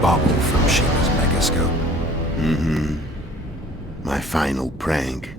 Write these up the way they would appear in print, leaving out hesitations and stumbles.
bauble from Sheila's megascope. My final prank.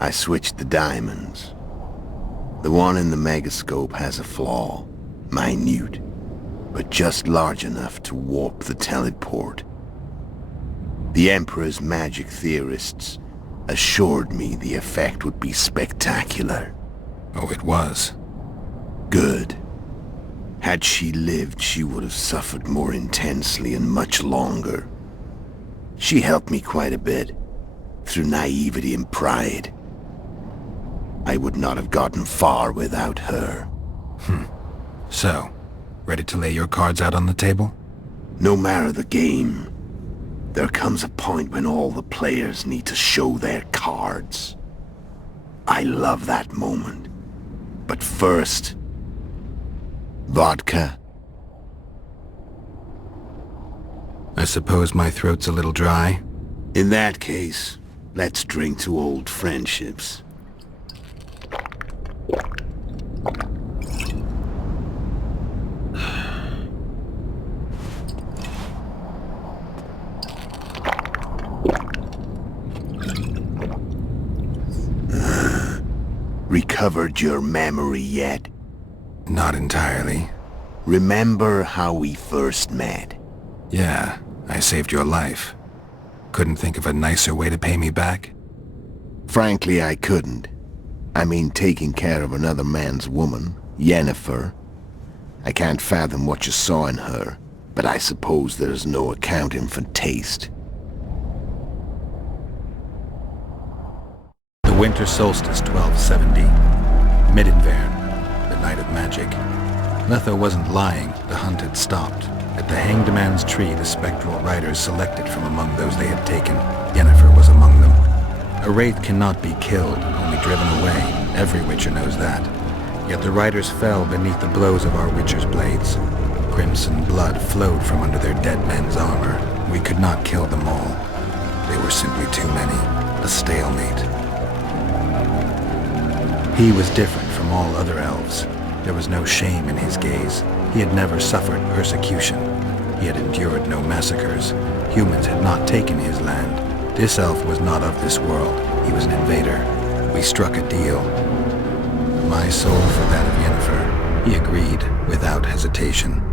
I switched the diamonds. The one in the megascope has a flaw. Minute. But just large enough to warp the teleport. The Emperor's magic theorists assured me the effect would be spectacular. Oh, it was. Good. Had she lived, she would have suffered more intensely and much longer. She helped me quite a bit, through naivety and pride. I would not have gotten far without her. So, ready to lay your cards out on the table? No matter the game, there comes a point when all the players need to show their cards. I love that moment. But first, vodka. I suppose my throat's a little dry. In that case, let's drink to old friendships. Recovered your memory yet? Not entirely. Remember how we first met? Yeah, I saved your life. Couldn't think of a nicer way to pay me back? Frankly, I couldn't. I mean, taking care of another man's woman, Yennefer. I can't fathom what you saw in her, but I suppose there's no accounting for taste. The winter solstice 1270. Midinvern, the night of magic. Letho wasn't lying, the hunt had stopped. At the Hanged Man's Tree, the spectral riders selected from among those they had taken. Yennefer was among them. A wraith cannot be killed, only driven away. Every witcher knows that. Yet the riders fell beneath the blows of our witcher's blades. Crimson blood flowed from under their dead men's armor. We could not kill them all. They were simply too many. A stalemate. He was different from all other elves. There was no shame in his gaze. He had never suffered persecution. He had endured no massacres. Humans had not taken his land. This elf was not of this world. He was an invader. We struck a deal. My soul for that of Yennefer. He agreed without hesitation.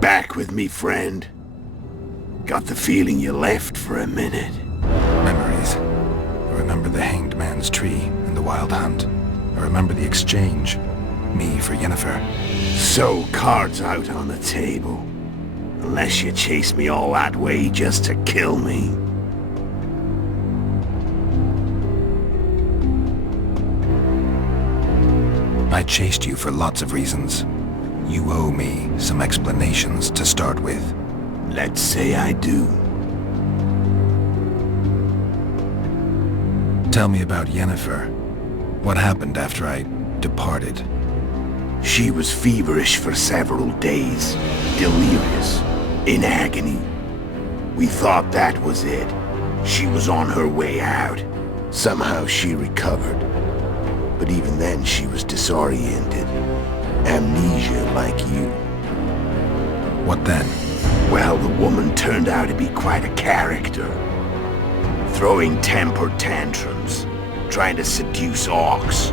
Back with me, friend. Got the feeling you left for a minute. Memories. I remember the Hanged Man's Tree and the Wild Hunt. I remember the exchange. Me for Yennefer. So, cards out on the table. Unless you chase me all that way just to kill me. I chased you for lots of reasons. You owe me some explanations to start with. Let's say I do. Tell me about Yennefer. What happened after I departed? She was feverish for several days, delirious, in agony. We thought that was it. She was on her way out. Somehow she recovered. But even then she was disoriented. Amnesia like you. What then? Well, the woman turned out to be quite a character. Throwing temper tantrums, trying to seduce orcs,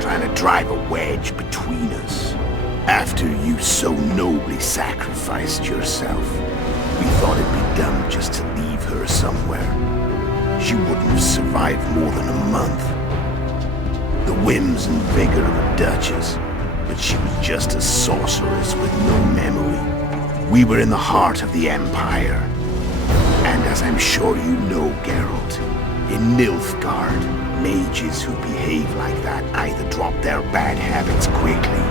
trying to drive a wedge between us. After you so nobly sacrificed yourself, we thought it'd be dumb just to leave her somewhere. She wouldn't have survived more than a month. The whims and vigor of a duchess, but she was just a sorceress with no memory. We were in the heart of the Empire. And as I'm sure you know, Geralt, in Nilfgaard, mages who behave like that either drop their bad habits quickly,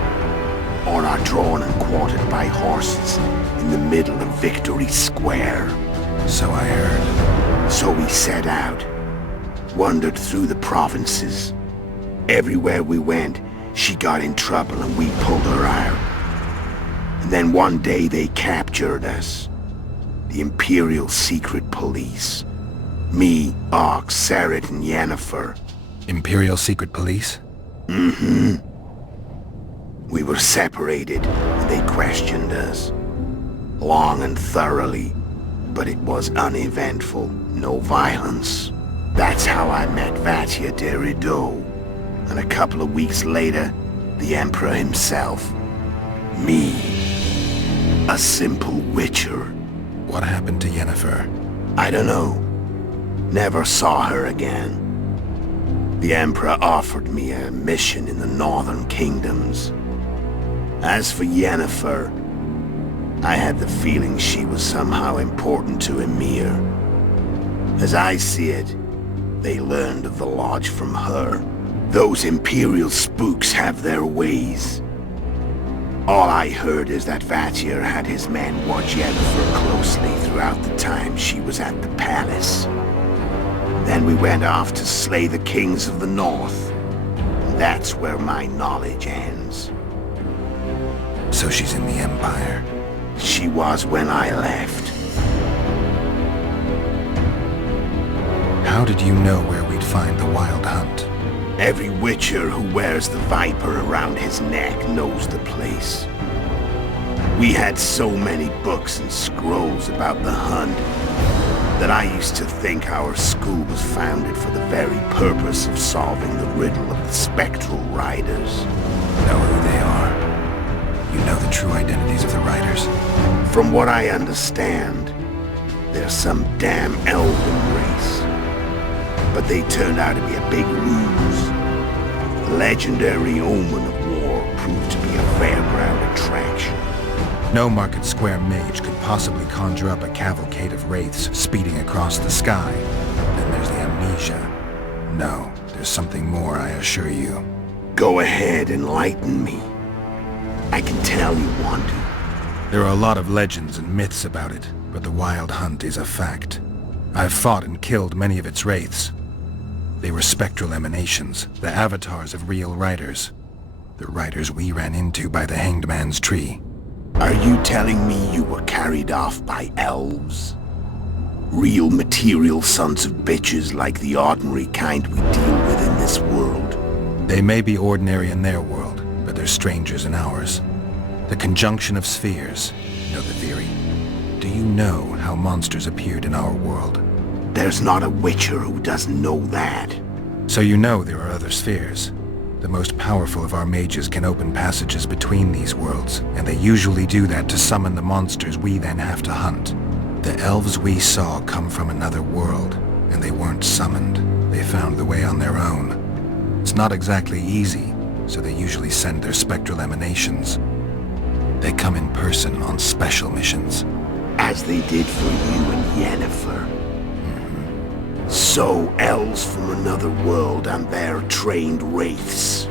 or are drawn and quartered by horses in the middle of Victory Square. So I heard. So we set out, wandered through the provinces. Everywhere we went, she got in trouble and we pulled her out. And then one day they captured us. The Imperial Secret Police. Me, Ox, Serret, and Yennefer. Imperial Secret Police? Mm-hmm. We were separated, and they questioned us. Long and thoroughly, but it was uneventful, no violence. That's how I met Vatia de Rideau. And a couple of weeks later, the Emperor himself. Me. A simple witcher. What happened to Yennefer? I don't know. Never saw her again. The Emperor offered me a mission in the northern kingdoms. As for Yennefer, I had the feeling she was somehow important to Emir. As I see it, they learned of the Lodge from her. Those Imperial spooks have their ways. All I heard is that Vatir had his men watch Yennefer closely throughout the time she was at the palace. Then we went off to slay the kings of the north. That's where my knowledge ends. So she's in the Empire? She was when I left. How did you know where we'd find the Wild Hunt? Every witcher who wears the viper around his neck knows the place. We had so many books and scrolls about the hunt that I used to think our school was founded for the very purpose of solving the riddle of the spectral riders. Know who they are? You know the true identities of the riders? From what I understand, they're some damn elven race. But they turned out to be a big ruse. The legendary omen of war proved to be a fairground attraction. No Market Square mage could possibly conjure up a cavalcade of wraiths speeding across the sky. Then there's the amnesia. No, there's something more, I assure you. Go ahead, enlighten me. I can tell you want to. There are a lot of legends and myths about it, but the Wild Hunt is a fact. I've fought and killed many of its wraiths. They were spectral emanations, the avatars of real riders. The riders we ran into by the Hanged Man's Tree. Are you telling me you were carried off by elves? Real material sons of bitches like the ordinary kind we deal with in this world? They may be ordinary in their world, but they're strangers in ours. The conjunction of spheres. Know the theory? Do you know how monsters appeared in our world? There's not a witcher who doesn't know that. So you know there are other spheres. The most powerful of our mages can open passages between these worlds, and they usually do that to summon the monsters we then have to hunt. The elves we saw come from another world, and they weren't summoned. They found the way on their own. It's not exactly easy, so they usually send their spectral emanations. They come in person on special missions. As they did for you and Yennefer. So, elves from another world and their trained wraiths.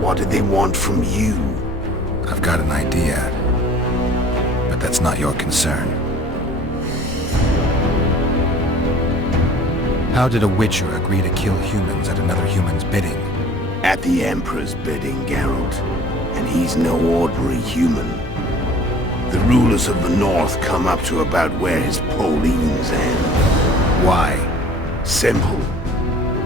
What did they want from you? I've got an idea, but that's not your concern. How did a witcher agree to kill humans at another human's bidding? At the Emperor's bidding, Geralt. And he's no ordinary human. The rulers of the North come up to about where his Pauline's end. Why? Simple.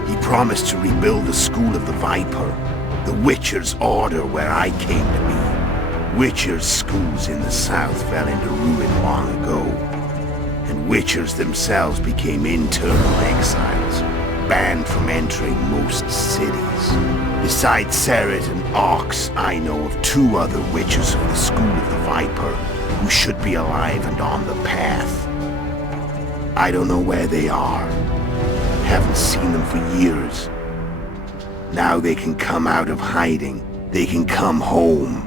He promised to rebuild the School of the Viper, the Witcher's Order where I came to be. Witcher's schools in the south fell into ruin long ago, and Witchers themselves became internal exiles, banned from entering most cities. Besides Seret and Ox, I know of 2 other Witchers of the School of the Viper who should be alive and on the path. I don't know where they are. Haven't seen them for years. Now they can come out of hiding. They can come home.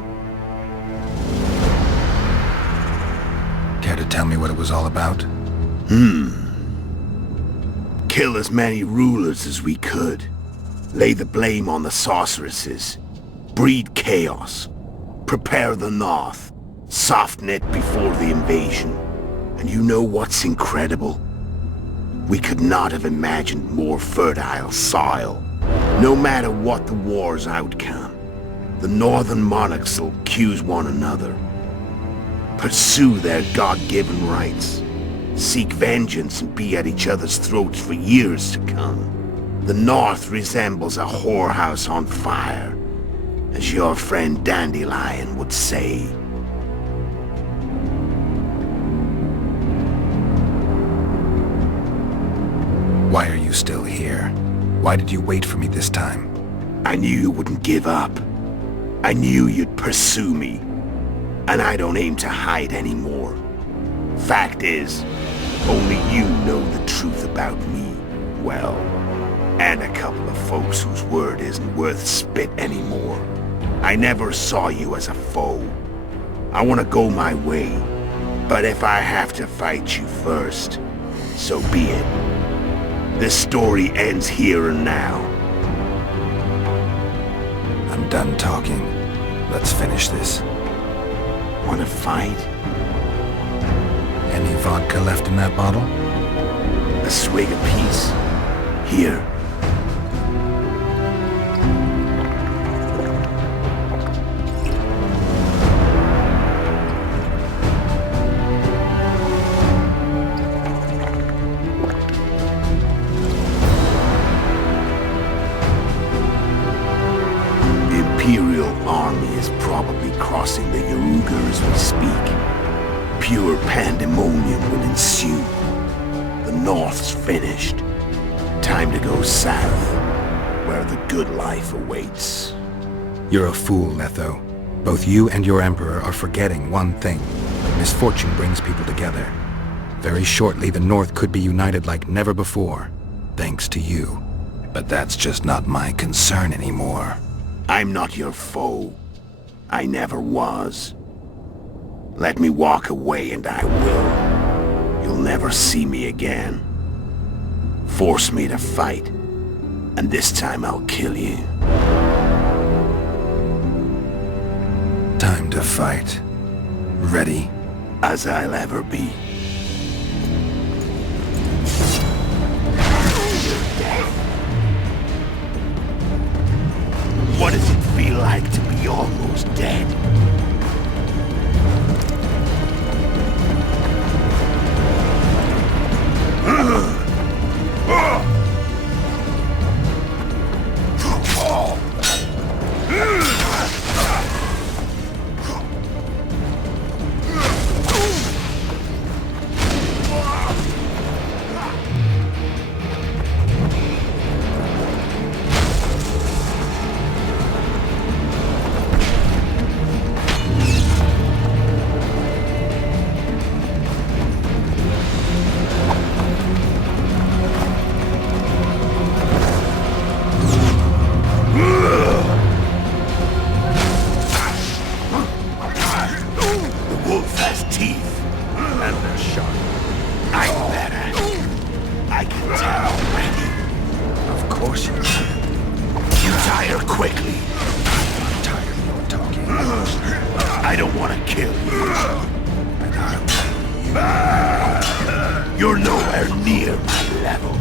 Care to tell me what it was all about? Kill as many rulers as we could. Lay the blame on the sorceresses. Breed chaos. Prepare the North. Soften it before the invasion. And you know what's incredible? We could not have imagined more fertile soil. No matter what the war's outcome, the northern monarchs will accuse one another. Pursue their God-given rights. Seek vengeance and be at each other's throats for years to come. The North resembles a whorehouse on fire, as your friend Dandelion would say. Why are you still here? Why did you wait for me this time? I knew you wouldn't give up. I knew you'd pursue me. And I don't aim to hide anymore. Fact is, only you know the truth about me. Well, and a couple of folks whose word isn't worth spit anymore. I never saw you as a foe. I want to go my way. But if I have to fight you first, so be it. This story ends here and now. I'm done talking. Let's finish this. Want to fight? Any vodka left in that bottle? A swig apiece. Here. Crossing the Yaruga as we speak. Pure pandemonium will ensue. The North's finished. Time to go south, where the good life awaits. You're a fool, Letho. Both you and your Emperor are forgetting one thing. Misfortune brings people together. Very shortly, the North could be united like never before, thanks to you. But that's just not my concern anymore. I'm not your foe. I never was. Let me walk away and I will. You'll never see me again. Force me to fight, and this time I'll kill you. Time to fight. Ready? As I'll ever be. What does it feel like to be almost dead? You're nowhere near my level.